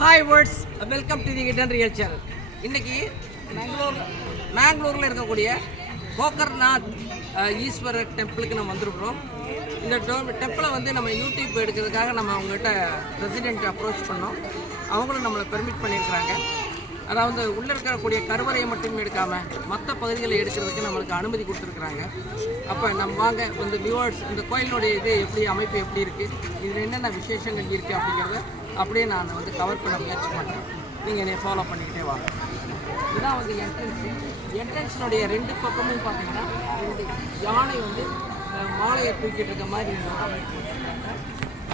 Hi words, welcome to the hidden real channel. இன்றைக்கி மேங்களூரில் இருக்கக்கூடிய கோகர்நாத் ஈஸ்வரர் டெம்பிளுக்கு நம்ம வந்திருக்கிறோம். இந்த டெம்பிளை வந்து நம்ம யூடியூப் எடுக்கிறதுக்காக நம்ம அவங்ககிட்ட பிரசிடென்ட் அப்ரோச் பண்ணோம். அவங்களும் நம்மளை பெர்மிட் பண்ணியிருக்கிறாங்க. அதாவது உள்ளே இருக்கக்கூடிய கருவறையை மட்டும் எடுக்காமல் மற்ற பகுதிகளை எடுக்கிறதுக்கு நம்மளுக்கு அனுமதி கொடுத்துருக்குறாங்க. அப்போ நம்ம வாங்க வந்து வியூவர்ஸ் இந்த கோயிலுடைய இது எப்படி அமைப்பு எப்படி இருக்குது, இதில் என்னென்ன விசேஷங்கள் இருக்குது அப்படிங்கிறத அப்படியே நான் வந்து கவர் பண்ண முயற்சி பண்ணுறேன். நீங்கள் என்னை ஃபாலோ பண்ணிக்கிட்டே வாங்க. இதுதான் வந்து என்ட்ரன்ஸினுடைய ரெண்டு பக்கமும் பார்த்தீங்கன்னா ரெண்டு யானை வந்து மாலையை தூக்கிட்டு இருக்க மாதிரி அமைப்பு.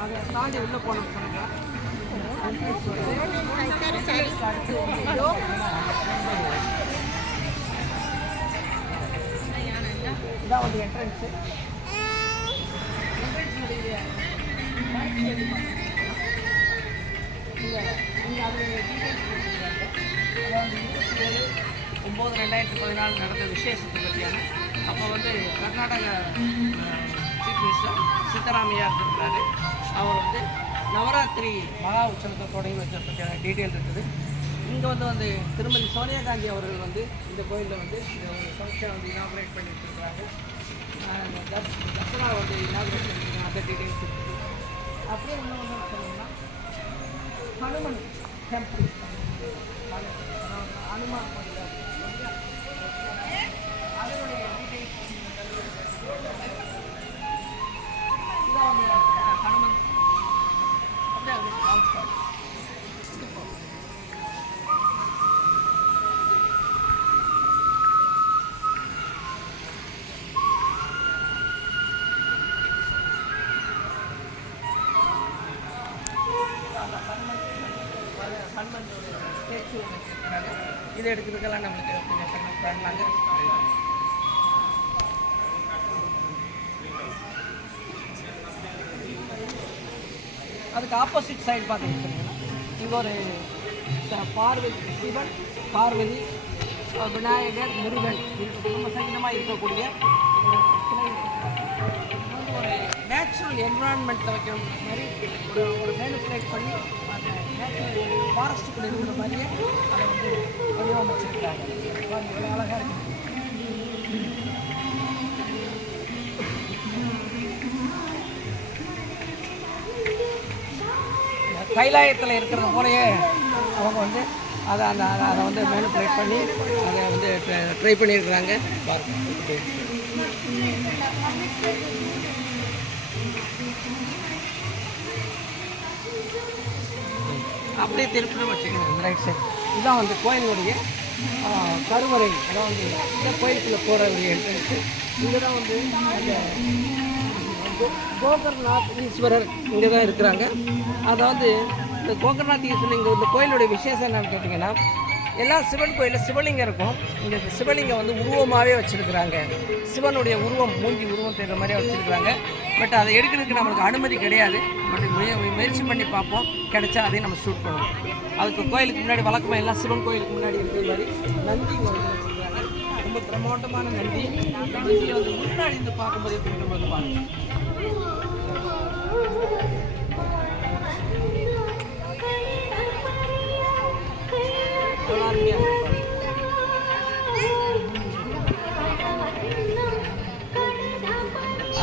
அதை தாண்டி உள்ளே போனோம் சொன்னீங்கன்னா இதான் வந்து என்ட்ரன்ஸு. என்ட்ரன்ஸுடைய இங்கே அதோடைய டீட்டெயில்ஸ் கொடுத்துருக்காங்க. அதாவது 27/9/2014 நடந்த விசேஷத்தை பற்றியான. அப்போ வந்து கர்நாடக சீஃப் மினிஸ்டர் சித்தராமையா இருக்கிறாரு. அவர் வந்து நவராத்திரி மகா உற்சவத்தை தொடங்கி வச்ச பற்றியான டீட்டெயில் இருக்குது. இங்கே வந்து திருமதி சோனியா காந்தி அவர்கள் வந்து இந்த கோயிலில் வந்து இந்த ஒரு ஃபங்க்ஷனை வந்து இனாக்ரேட் பண்ணி வச்சுருக்காங்க. தசரா வந்து இனாக்ரேட் பண்ணியிருக்காங்க. அந்த டீட்டெயில்ஸ் இருக்குது. அப்படியே இன்னும் சொன்னோம்னா ஹனுமன் டெம்பிள், ஹனுமான் கோயில் அதனுடைய டீட்டெயில்ஸ் இதான் வந்து ஹனுமன். இதை எடுக்கிறதுக்கெல்லாம் நம்மளுக்கு கொஞ்சம் பண்ணலாங்க. அதுக்கு ஆப்போசிட் சைடு பார்த்தீங்கன்னா இங்கே ஒரு சிவன், பார்வதி, விநாயகர், முருகன் குடும்ப சகிதமாக இருக்கக்கூடிய ஒரு நேச்சுரல் என்விரான்மெண்ட்டில் வைக்கிற மாதிரி ஒரு மேனிப்புலேட் பண்ணி அந்த நேச்சுரல் ஃபாரஸ்ட்டுக்குள்ள இருக்கிற மாதிரியே அதை வந்து வடிவமைச்சிருக்காங்க. அழகாக இருக்குது. கைலாயத்தில் இருக்கிறது போலயே அவங்க வந்து அதை வந்து மேனிப்புலேட் பண்ணி அதை வந்து ட்ரை பண்ணியிருக்கிறாங்க. அப்படியே திருப்பி வச்சுக்கணும் ரைட் சைடு. இதுதான் வந்து கோயிலுடைய கருவறை. அதாவது இந்த கோயிலுக்குள்ளே போகிற ஒரு என்ட்ரன்ஸு. இங்கே தான் வந்து அந்த கோகர்நாத் ஈஸ்வரர் இங்கே தான் இருக்கிறாங்க. அதாவது இந்த கோகர்நாத் ஈஸ்வரர் இங்கே இந்த கோயிலுடைய விசேஷம் என்னன்னு கேட்டிங்கன்னா, எல்லா சிவன் கோயிலில் சிவலிங்கம் இருக்கும். இங்கே சிவலிங்கம் வந்து உருவமாகவே வச்சுருக்குறாங்க. சிவனுடைய உருவம் மூஞ்சி உருவம் தெரிகிற மாதிரியே வச்சுருக்குறாங்க. பட் அதை எடுக்கிறதுக்கு நம்மளுக்கு அனுமதி கிடையாது. பட் முயற்சி பண்ணி பார்ப்போம், கிடைச்சா அதையும் நம்ம ஷூட் பண்ணுவோம். அதுக்கு கோயிலுக்கு முன்னாடி வழக்கமாக எல்லாம் சிவன் கோயிலுக்கு முன்னாடி இருக்கிற மாதிரி நந்தி வச்சுருக்காங்க. ரொம்ப பிரமாண்டமான நந்தி. நந்தியை வந்து முன்னாடி இருந்து பார்க்கும்போது எப்படி நம்ம பாருங்கள்.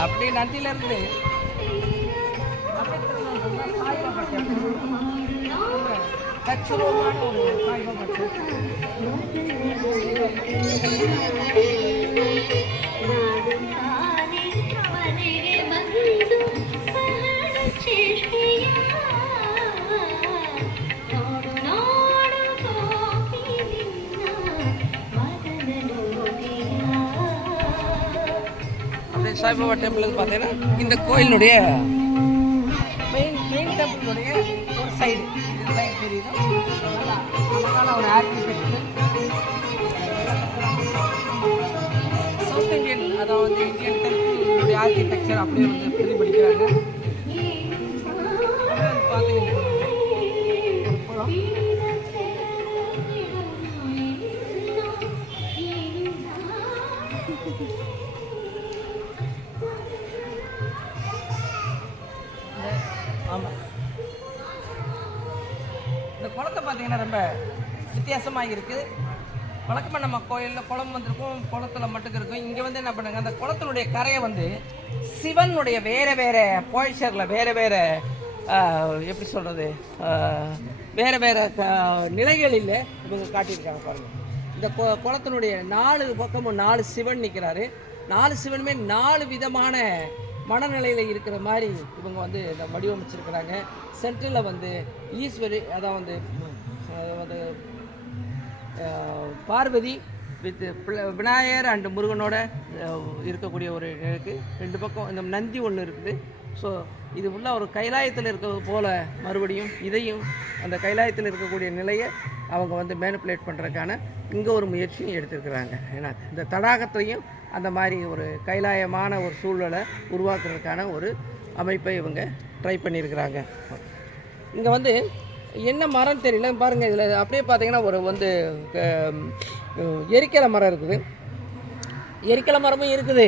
அப்படி நந்தியிலிருந்து தச்சுரமான ஒரு சாய்பாபா சாய்பாபா டெம்பிளுக்கு பார்த்தீங்கன்னா இந்த கோயிலுடைய மெயின் டெம்பிளுடைய ஒரு சைடு தெரியுது. அழகான ஒரு ஆர்கிடெக்சர், சவுத் இந்தியன், அதாவது இந்தியன் டெம்பிளுடைய ஆர்கிடெக்சர் அப்படியே வந்து பிரதிபலிக்கிறாங்க. பார்த்தீங்கன்னா குளத்தை பார்த்தீங்கன்னா ரொம்ப வித்தியாசமாக இருக்குது. வழக்கமாக நம்ம கோயிலில் குளம் வந்திருக்கும், குளத்துல மட்டும் இருக்கும். இங்கே வந்து என்ன பண்ணுங்க, அந்த குளத்தினுடைய கரையை வந்து சிவனுடைய வேறு வேறு போய்ச்சரில் வேறு வேறு எப்படி சொல்கிறது, வேறு வேறு நிலைகளில் இவங்க காட்டியிருக்காங்க பாருங்கள். இந்த குளத்தினுடைய 4 பக்கமும் 4 சிவன் நிற்கிறாரு. 4 சிவனுமே 4 விதமான மனநிலையில் இருக்கிற மாதிரி இவங்க வந்து இந்த வடிவமைச்சிருக்கிறாங்க. சென்ட்ரலில் வந்து ஈஸ்வரி, அதான் வந்து பார்வதி வித் விநாயகர் அண்டு முருகனோட இருக்கக்கூடிய ஒரு இருக்குது. 2 பக்கம் இந்த நந்தி ஒன்று இருக்குது. ஸோ இது ஃபுல்லாக ஒரு கைலாயத்தில் இருக்கிறது போல் மறுபடியும் இதையும் அந்த கைலாயத்தில் இருக்கக்கூடிய நிலையை அவங்க வந்து மேனிப்புலேட் பண்ணுறதுக்கான இங்கே ஒரு முயற்சியும் எடுத்திருக்கிறாங்க. ஏன்னா இந்த தடாகத்தையும் அந்த மாதிரி ஒரு கைலாயமான ஒரு சூழலை உருவாக்குறதுக்கான ஒரு அமைப்பை இவங்க ட்ரை பண்ணியிருக்கிறாங்க. இங்கே வந்து என்ன மரம் தெரியல பாருங்கள். இதில் அப்படியே பார்த்தீங்கன்னா ஒரு வந்து எரிக்கலை மரம் இருக்குது. எரிக்கலை மரமும் இருக்குது,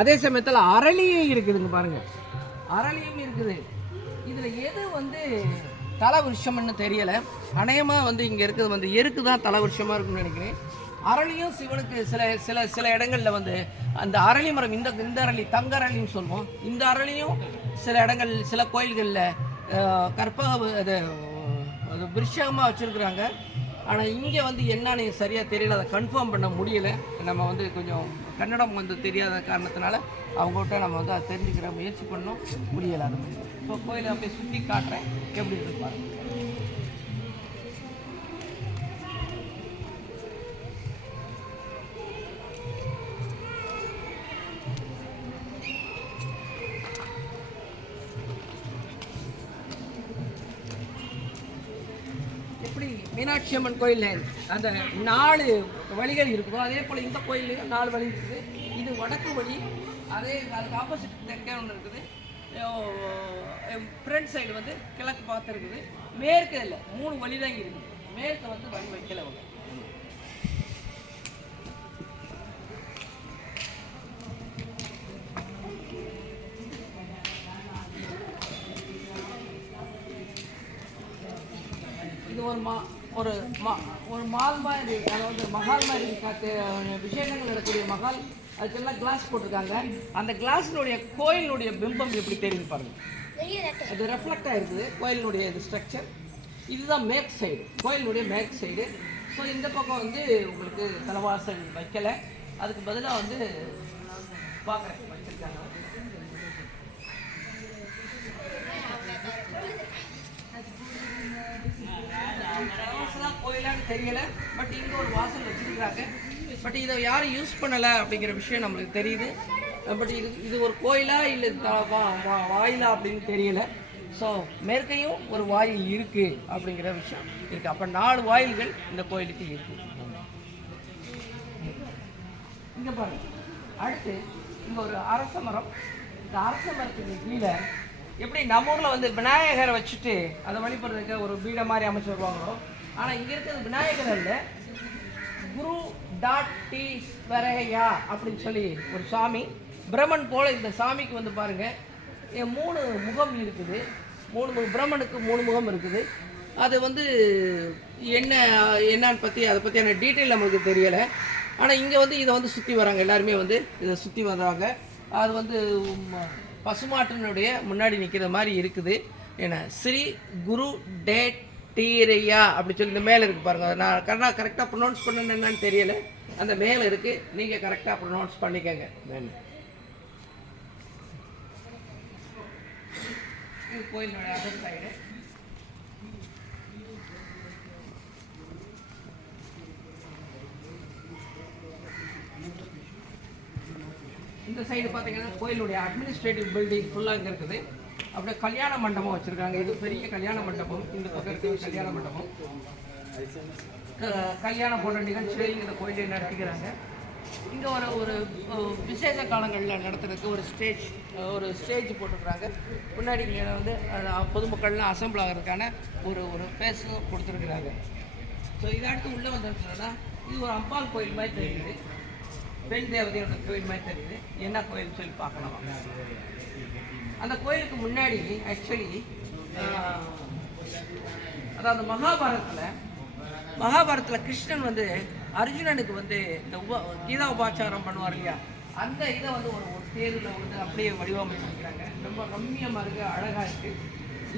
அதே சமயத்தில் அரளியும் இருக்குதுங்க பாருங்கள். அரளியும் இருக்குது. இதில் எது வந்து தலை விருஷம்னு தெரியலை. அநேகமாக வந்து இங்கே இருக்கிறது வந்து எருக்கு தான் தலை விருஷமாக இருக்குன்னு நினைக்கிறேன். அரளியும் சிவனுக்கு சில சில சில இடங்களில் வந்து அந்த அரளி மரம், இந்த அரளி தங்க அரளின்னு சொல்லுவோம். இந்த அரளியும் சில இடங்கள் சில கோயில்களில் அது விருஷகமாக வச்சுருக்குறாங்க. ஆனால் இங்கே வந்து என்னன்னு சரியாக தெரியல, அதை கன்ஃபார்ம் பண்ண முடியலை. நம்ம வந்து கொஞ்சம் கன்னடம் வந்து தெரியாத காரணத்தினால அவங்ககிட்ட நம்ம வந்து அதை தெரிஞ்சுக்கிற முயற்சி பண்ணோம், முடியலை. அது இப்போ கோயிலை அப்படியே சுற்றி காட்டுறேன், எப்படி இருக்கு பாருங்க. எப்படி மீனாட்சி அம்மன் கோயிலில் அந்த 4 வழிகள் இருக்குதோ அதே போல் இந்த கோயிலையும் 4 வழி இருக்குது. இது வடக்கு வழி, அதே அதுக்கு ஆப்போசிட் தெற்கே ஒன்று இருக்குது. ஃப்ரண்ட் சைடு வந்து கிழக்கு பார்த்து இருக்குது. மேற்கு இல்லை, 3 வழி தான் இருக்குது. மேற்கு வந்து வழி வைக்கல அவங்க. இது ஒரு மால் மாதிரி, அதாவது மஹால் மாதிரி விஷயங்கள் நடக்கூடிய மஹால். அதுக்கெல்லாம் கிளாஸ் போட்டிருக்காங்க. அந்த கிளாஸினுடைய கோயிலுடைய பிம்பம் எப்படி தெரியுது பாருங்க. அது ரெஃப்ளெக்ட் ஆகிருக்குது கோயிலினுடைய இது ஸ்ட்ரக்சர். இதுதான் மேற்கு சைடு, கோயிலுடைய மேற்கு சைடு. ஸோ இந்த பக்கம் வந்து உங்களுக்கு தலைவாசல் வைக்கலை, அதுக்கு பதிலாக வந்து பார்க்குறேன் வச்சுருக்காங்க. கோயிலான்னு தெரியல, பட் இங்கே ஒரு வாசல் வச்சிருக்கிறாங்க. பட் இதை யாரும் யூஸ் பண்ணலை அப்படிங்கிற விஷயம் நம்மளுக்கு தெரியுது. பட் இது ஒரு கோயிலா இல்லை வாயிலா அப்படின்னு தெரியல. ஸோ மேற்கையும் ஒரு வாயில் இருக்குது அப்படிங்கிற விஷயம் இருக்குது. அப்போ 4 வாயில்கள் இந்த கோயிலுக்கு இருக்குது. இங்கே பாருங்க, அடுத்து இங்கே ஒரு அரச மரம். இந்த அரச மரத்துக்கு கீழே எப்படி நம்ம ஊரில் வந்து விநாயகரை வச்சுட்டு அதை வழிபடுறதுக்கு ஒரு பீடை மாதிரி அமைச்சு வருவாங்களோ, ஆனால் இங்கே இருக்கிறது விநாயகர் இல்லை, குரு டாட்டீஸ்வரையா அப்படின்னு சொல்லி ஒரு சாமி. பிரம்மன் போல் இந்த சாமிக்கு வந்து பாருங்கள் 3 முகம் இருக்குது. 3 பிரம்மனுக்கு 3 முகம் இருக்குது. அது வந்து என்னன்னு அதை பற்றியான டீட்டெயில் நம்மளுக்கு தெரியலை. ஆனால் இங்கே வந்து இதை வந்து சுற்றி வராங்க, எல்லாருமே வந்து இதை சுற்றி வர்றாங்க. அது வந்து பசுமாட்டினுடைய முன்னாடி நிற்கிற மாதிரி இருக்குது. ஏன்னா ஸ்ரீ குரு டேட்டீரையா அப்படி சொல்லி இந்த மேலே இருக்குது பாருங்கள். நான் கரெக்டாக ப்ரொனவுன்ஸ் பண்ணணும் என்னன்னு தெரியலை. அந்த மேலே இருக்குது, நீங்கள் கரெக்டாக ப்ரொனவுன்ஸ் பண்ணிக்கங்க. மேலே இது கோயிலோட அதர் சைடு. இந்த சைடு பார்த்தீங்கன்னா கோயிலுடைய அட்மினிஸ்ட்ரேட்டிவ் பில்டிங் ஃபுல்லாக இங்கே இருக்குது. அப்படியே கல்யாண மண்டபம் வச்சுருக்காங்க. இது பெரிய கல்யாண மண்டபம். இந்த பக்கம் இருக்கிற கல்யாண மண்டபம், கல்யாணம் போன்ற நிகழ்ச்சியை இந்த கோயிலில் நடத்திக்கிறாங்க. இங்கே ஒரு விசேஷ காலங்களில் நடத்துறதுக்கு ஒரு ஸ்டேஜ் போட்டுருக்குறாங்க. முன்னாடி இங்கே வந்து பொதுமக்கள்லாம் அசம்பிள் ஆகிறதுக்கான ஒரு பேஸும் கொடுத்துருக்குறாங்க. ஸோ இதை அடுத்து உள்ளே வந்துருச்சுன்னா இது ஒரு அம்பாள் கோயில் மாதிரி தெரியுது, பெண் தேவதையோட கோயில் மாதிரி தெரியுது. என்ன கோயில்னு சொல்லி பார்க்கலாம். அந்த கோயிலுக்கு முன்னாடி ஆக்சுவலி அதாவது மகாபாரதத்தில் கிருஷ்ணன் வந்து அர்ஜுனனுக்கு வந்து இந்த கீதா உபாச்சாரம் பண்ணுவார் இல்லையா, அந்த இதை வந்து ஒரு தேர்வில் வந்து அப்படியே வடிவமைச்சிருக்கிறாங்க. ரொம்ப ரம்மியமாக இருக்குது, அழகாக இருக்குது.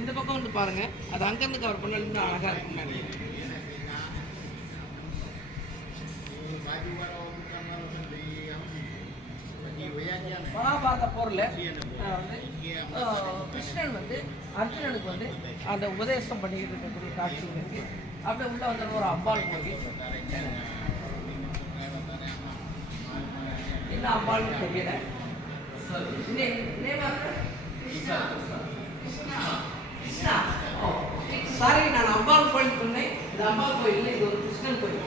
இந்த பக்கம் வந்து பாருங்கள், அது அங்கேருந்து கவர் பண்ண இன்னும் அழகாக இருக்கும். மகாபாரத போரில் வந்து கிருஷ்ணன் வந்து அர்ஜுனனுக்கு வந்து அந்த உபதேசம் பண்ணிக்கிட்டு இருக்கக்கூடிய காட்சிகள் இருக்குது. அப்படியே உள்ள வந்து ஒரு அம்பாள் கோயில், என்ன அம்பாள்னு தெரியல. சாரி, நான் அம்பாள் கோயில் சொன்னேன். இந்த அம்பாள் கோயில் இது ஒரு கிருஷ்ணன் கோயில்.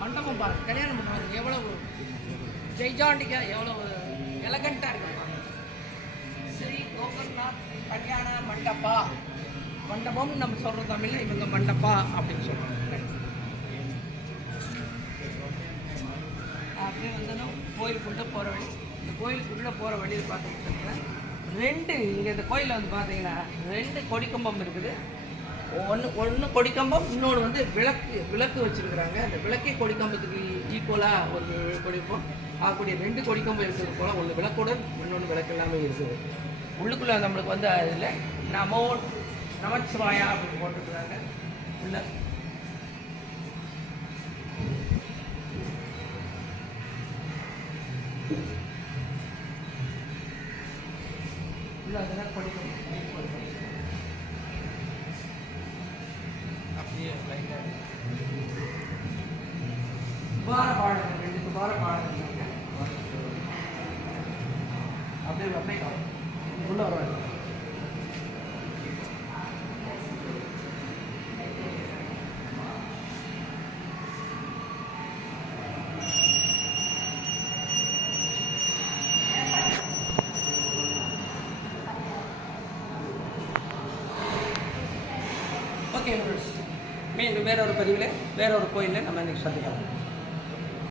மண்டபம் பாருங்க, கல்யாண மண்டபம் எவ்வளவு ஜெய்ஜாண்டிக்கா, எவ்வளவு எலகண்டா இருக்கு. ஸ்ரீ கோகர்நாத் கல்யாண மண்டபம் நம்ம சொல்றோம் தமிழ்ல, இவங்க மண்டபா அப்படின்னு சொல்றாங்க. அப்படியே வந்தோம் கோயிலுக்குள்ளே போகிற வழி. இந்த கோயிலுக்குள்ளே போகிற வழியில் பார்த்துக்கிட்டோம்னா இங்கே இந்த கோயிலில் வந்து பார்த்தீங்கன்னா 2 கொடிக்கம்பம் இருக்குது. ஒன்று கொடிக்கம்பம், இன்னொன்று வந்து விளக்கு வச்சுருக்குறாங்க. அந்த விளக்கே கொடிக்கம்பத்துக்கு ஈக்குவலாக ஒரு கொடிக்கம்பம் ஆகக்கூடிய 2 கொடிக்கம்பம் இருக்கிறது போல் ஒன்று விளக்குடன் இன்னொன்று விளக்கு எல்லாமே இருக்குது. உள்ளுக்குள்ளே நம்மளுக்கு வந்து அதில் நமச்சிவாயா அப்படின்னு போட்டுருக்குறாங்க. உள்ள அதெல்லாம் படிக்கணும். அப்படியே துபார பாடங்கள் 2 துபார பாடங்கள் அப்படியே அப்படியே உள்ள வருவாங்க. ஓகே, மீண்டும் வேற ஒரு பதிவில் வேற ஒரு கோயிலில் நம்ம இன்னைக்கு சந்திக்கலாம்.